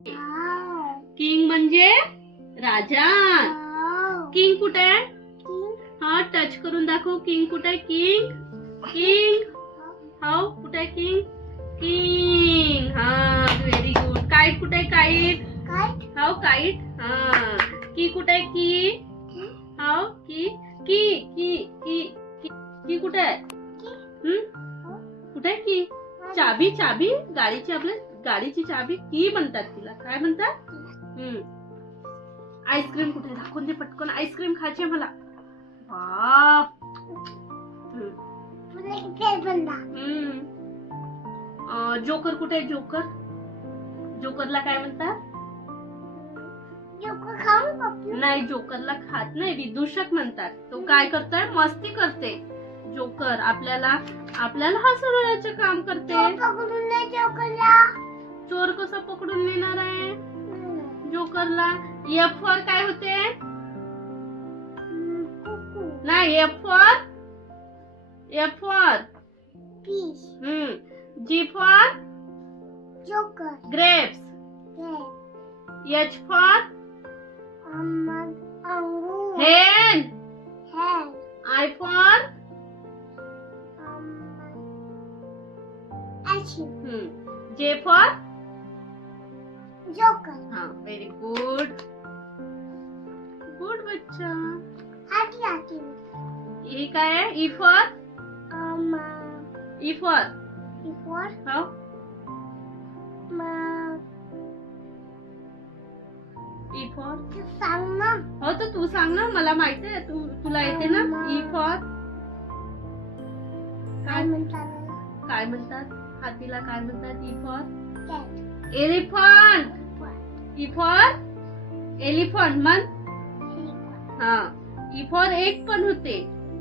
King म्हणजे राजा. King कुठे आहे? हा टच करून दाखव. किंग कुठे आहे? किंग किंग हाऊ कुठे आहे? King king. हा व्हेरी गुड. काईट कुठे आहे? Kite how kite. हा की कुठे आहे? की हाऊ की की की की की कुठे आहे? कुठे आहे की? चाबी चाबी गाडीची, आपल्या गाडीची चाबी की म्हणतात. तिला काय म्हणतात? आईस्क्रीम कुठे? दाखवून दे पटकन. आईस्क्रीम खायची मला. जोकर कुठे आहे? जोकर. जोकरला काय म्हणतात? नाही, जोकरला खात नाही, विदूषक म्हणतात. तो काय करतोय? मस्ती करते. जोकर आपल्याला हसवण्याचे काम करते. चोर कसं पकडून नेणार आहे जोकरला? एफ फॉर काय होते? नाही, F for G for joker. Grapes. H for hen. I for J for joker. हाँ वेरी गुड. गुड बच्चा. ये काय आहे? E for how E for सांग ना. हो तर तू सांग ना, मला माहिती आहे. तुला येते ना. ई फॉर काय म्हणतात? काय म्हणतात हातीला? काय म्हणतात? E for cat. Elephant. E for elephant म्हण. हा ई फॉर एक पण होते.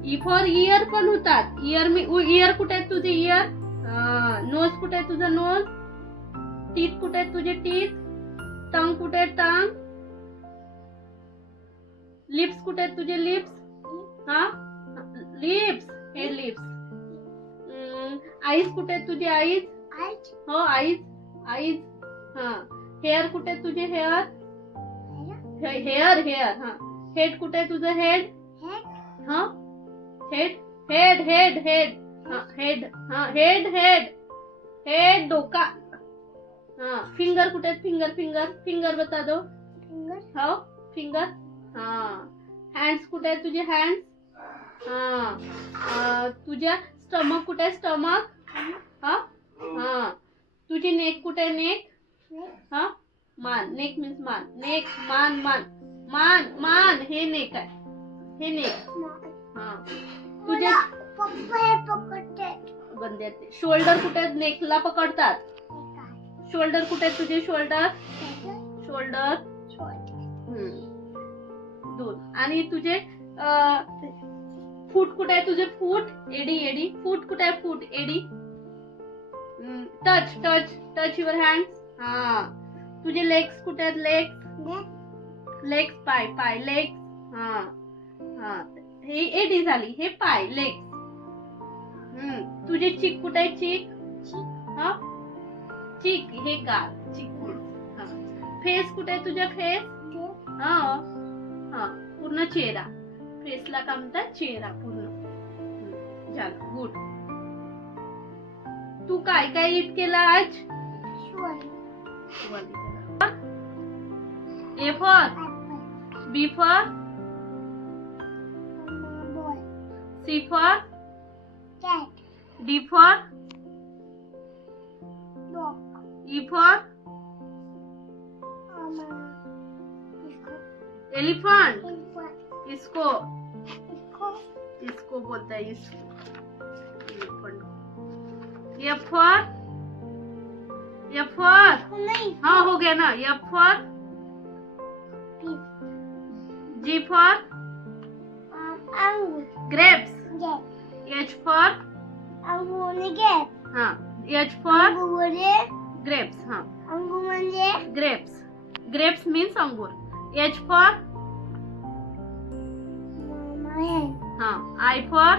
ई फॉर इयर पण होतात. इयर कुठे आहे तुझे? इयर. नोज कुठे आहे तुझं? नोज. टीथ कुठे आहेत तुझे? टीथ. टंग कुठे आहे? टंग. लिप्स कुठे आहेत तुझे? लिप्स. हा लिप्स. हे लिप्स. आईज कुठे आहेत तुझे? आईज. हो आईज. आईज. हा हेअर कुठे आहे तुझे? हेअर. हेअर. हा हेड कुठे आहे तुझं? हेड. हा हेड. हा हेड. हा हेड डोका. हाँ फिंगर कुठे आहेत? फिंगर बता दो. हो फिंगर. हाँ हँड्स कुठे आहेत तुझे? हँड्स. तुझ्या स्टमक कुठे आहे? स्टमक. हा तुझी नेक कुठे आहे? नेक. हा मान. नेक मीन्स मान. नेक मान हे नेक आहे. हे नेक. हा तुझे गंदे. शोल्डर कुठे आहेत? नेकला पकडतात. शोल्डर कुठे आहेत तुझे? शोल्डर. दोन. आणि तुझे फूट कुठे आहे तुझे? फूट. एडी. फूट कुठे आहे? फूट. एडी. Touch your hands. हा तुझे लेग्स कुठे आहेत? लेग्स. पाय लेग्स. हा हे एडी झाली. हे पाय लेग्स. तुझे चीक कुठे आहे? चीक. हा चीक हे गाल. चीक. फेस कुठे आहे तुझ्या? फेस. हा पूर्ण चेहरा. फेसला काय म्हणतात? चेहरा पूर्ण. झालं. गुड. तू काय काय ईट केलं आज? A for B for C for D for E for elephant. इसको बोलता है इसको. एफ फॉर हाँ हो गया ना. F for G for grapes. H for हाँ एच फॉर ग्रेप्स. हाँ ग्रेप्स मीन्स अंगूर. एच फॉर हाँ I for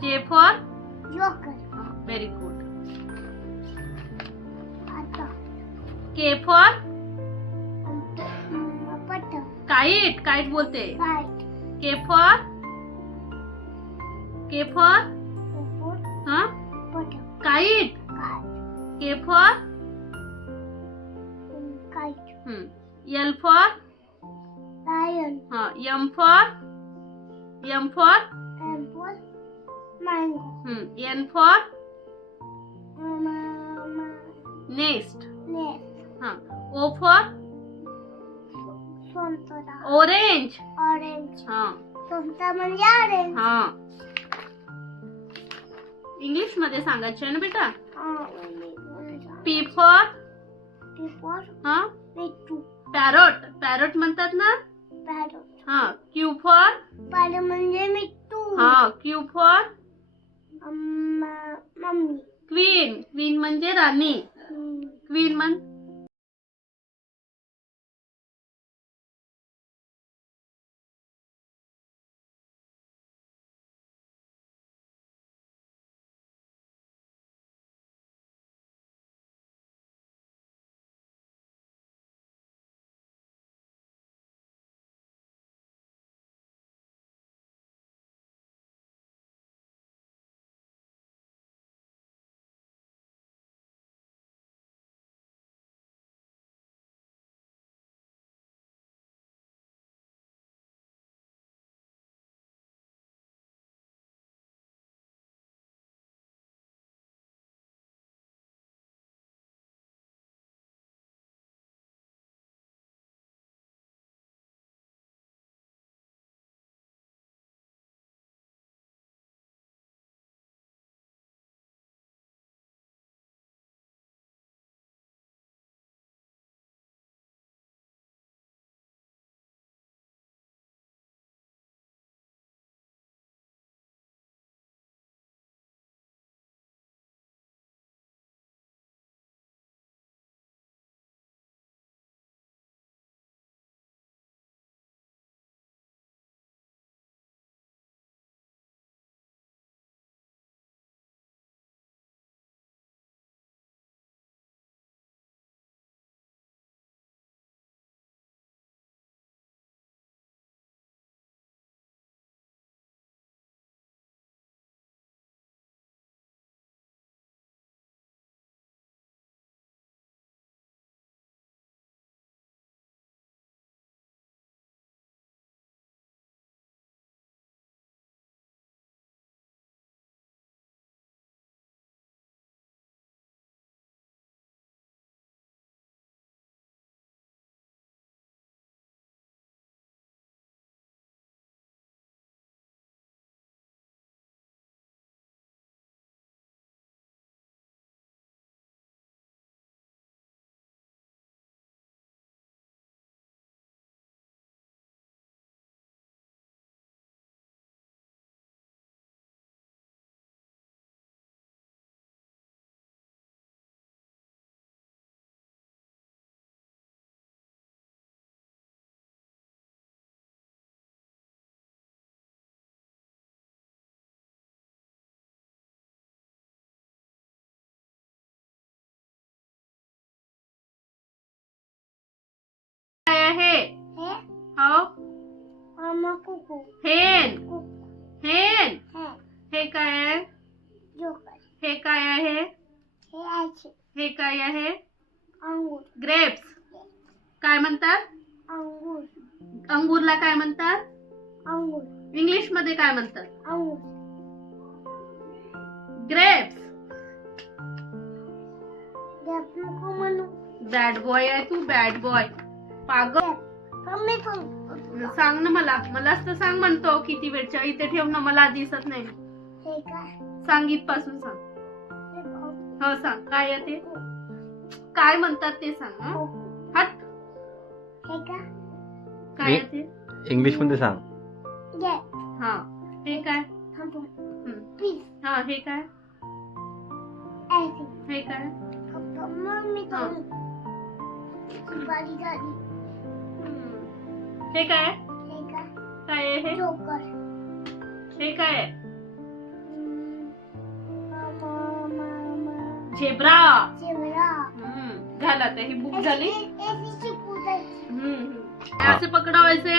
J for joker. Very good. K for पट काइट. काइट बोलते. काइट के फॉर हाँ पट kite. Kite K for kite L for lion हाँ M for apple mango N for nest. Net हाँ O for संतरा orange. Orange हाँ संतरा म्हणजे ऑरेंज हाँ इंग्लिश मध्ये सांगायचं आहे ना बेटा. पी फॉर पेपर हाँ पेटू पॅरोट. पॅरोट म्हणतात ना. पॅरोट हाँ क्यू फॉर पाले म्हणजे मिट्टू हाँ Q for mummy queen. Queen म्हणजे राणी. क्वीन म्हण. काय आहे. हे हो मामा कुकू हेन. कुकू हेन. हे हे काय आहे. जोकर हे काय आहे. हे आचे हे काय आहे. अंगूर ग्रेप्स. काय म्हणतात. अंगूर अंगूरला काय म्हणतात. अंगूर इंग्लिश मध्ये काय म्हणतात. अंगूर ग्रेप्स. गॅप नको म्हणू बॅड बॉय आहे तू. Bad boy. पागल. कमी पण सांग ना मला. मलाच तर सांग म्हणतो किती वेळच्या. इथे ठेव ना मला दिसत नाही. हे काय सांग इथपासून सांग. हे हो सांग काय आहे ते. काय म्हणतात ते सांग. हं? कोकू हट. हे का काय आहे ते. इंग्लिश मध्ये सांग. गॅप हा हे काय. थांबू हं. प्लीज हा हे काय. ऐक हे काय. फक्त मम्मी हा. तो बारी झाली हे काय. हे का काय आहे हे. जोकर हे काय आहे. मामा मामा झेब्रा. जेवरा घाल झालं आता ही बुक झाली. ऐसी पूजा ऐसे पकड़ो ऐसे.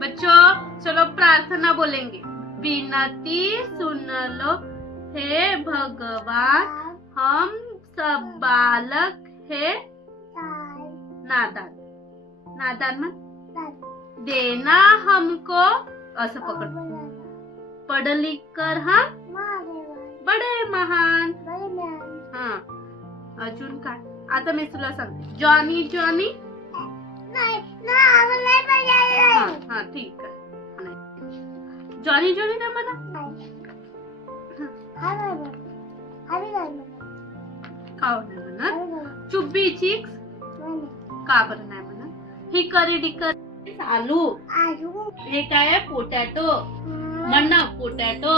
बच्चों चलो प्रार्थना बोलेंगे. विनती सुन लो हे भगवान, हम सब बालक है नादान. नादान मत देना हमको, असं पकड. पढ़ लिख कर हम बडे महान. हा अजून काय? आता मी तुला सांगते. Johnny Johnny. हा हा ठीक आहे. जॉनी जॉनी नाही म्हणा. खाऊ नाही म्हणा. चुब्बी चिक्स का बरं नाही म्हणा. हिकरी डिकरी आलू. हे काय आहे? पोटॅटो. म्हण ना पोटॅटो.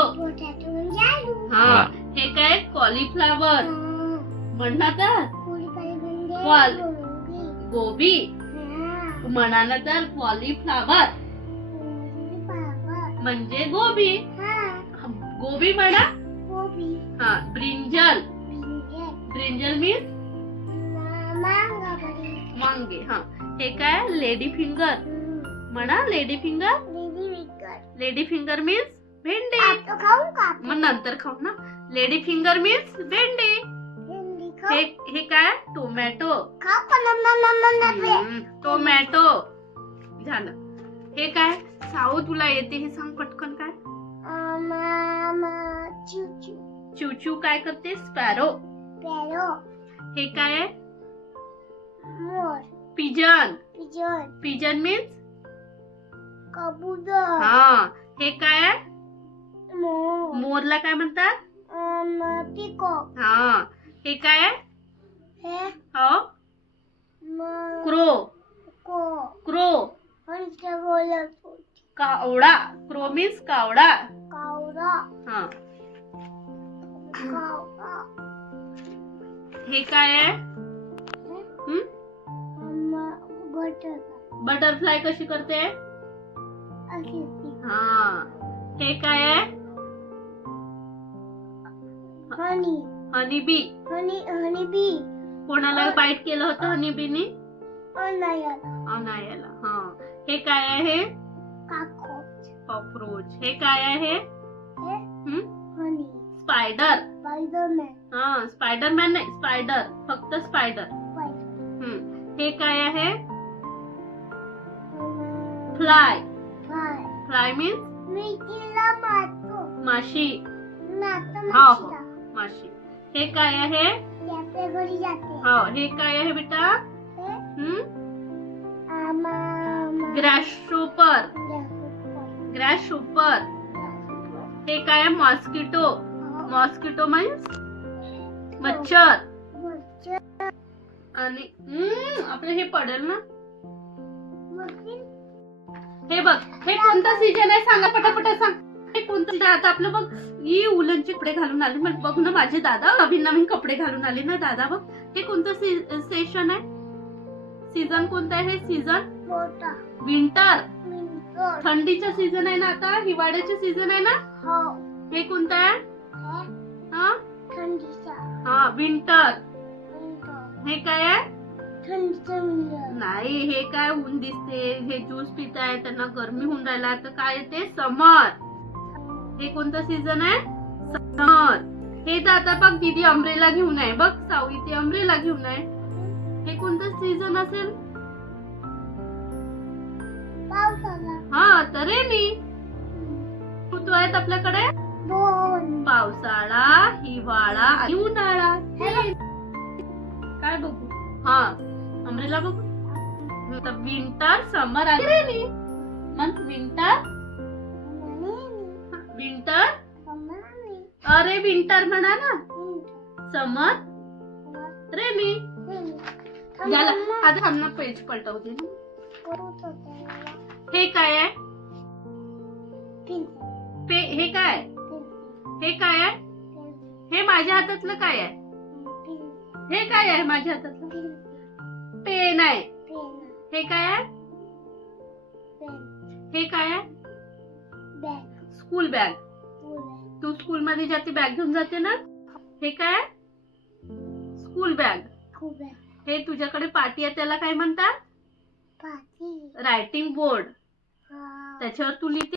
हा हे काय? कॉलीफ्लावर. म्हण ना तर. गोबी. म्हणा ना तर कॉलीफ्लावर म्हणजे गोबी. गोबी म्हणा. हा ब्रिंजल. ब्रिंजल मीन्स वांगे. हा हे काय? Lady finger. म्हणा lady finger. Lady finger means भेंडी. मग नंतर खाऊ ना. लेडी फिंगर मीन्स भेंडी. हे काय? टोमॅटो. टोमॅटो झालं. हे काय? साऊ तुला येते हे सांग पटकन. काय? चिवचिव काय करते? स्पॅरो. हे काय आहे? पिजन. पिजन मीन्स कबूतर. हा हे काय आहे? मोरला काय म्हणतात? पिकॉक. हा हे काय आहे? हो क्रो. क्रो कावडा. क्रो मीन्स कावडा. हा हे काय आहे? बटरफ्लाय कशी करते? हा हे काय आहे? Honey bee. कोणाला बाईट केलं होतं हनी बीनी? अनायाला. हा हे काय आहे? कॉकरोच. हे काय आहे? स्पायडर. हा स्पायडरमॅन नाही, स्पायडर. फक्त स्पायडर. हे काय आहे? फ्लाय. फ्लाय मीन्स माशी. हो माशी. हे काय आहे? हो हे काय आहे बेटा? ग्रासशॉपर. ग्रासशॉपर. हे काय आहे? मॉस्किटो. मॉस्किटो मीन्स मच्छर. आणि आपलं हे पडेल ना. हे बघ हे कोणता सीजन आहे? सांगा पटापट सांग. हे कोणतं? आता आपलं बघ ही उलनचे कपडे घालून आले. मग बघ ना माझे दादा नवीन नवीन कपडे घालून आले ना दादा. बघ हे कोणतं सेशन आहे? सीझन कोणतं आहे? हे सीझन विंटर. थंडीचा सीझन आहे ना आता. हिवाळ्याचे सीझन आहे ना. हे कोणतं आहे? हा विंटर. हे काय आहे? नाही हे काय? ऊन दिसते. हे ज्यूस पिताय त्यांना गरमी होऊन राहिला तर काय ते? समर. हे कोणतं सीझन आहे? समर. हे तर आता बघ दीदी अम्ब्रेला घेऊन आहे. बघ साऊ इथे अम्ब्रेला घेऊन आहे. हे कोणतं सीझन असेल? हा तर रेनी ऋतू आहेत आपल्याकडे. पावसाळा, हिवाळा आणि उन्हाळा. काय बघू? हा अम्ब्रेला बघू. विंटर, समर आणि रेनी. मग विंटर. विंटर. अरे विंटर म्हणा ना. समर, रेनी. झालं. आता हम ना पेज पलटवते. हे काय आहे? हे काय? हे काय आहे? हे माझ्या हातातलं काय आहे? हे काय आहे माझ्या हातातलं? पेन आहे. हे काय आहे? हे काय आहे? School bag. तू स्कूल मध्ये जाते बॅग घेऊन जाते ना. हे काय? School bag. हे तुझ्याकडे पाटी आहे त्याला काय म्हणतात? पाटी रायटिंग बोर्ड. हा त्याच्यावर तू लिहिते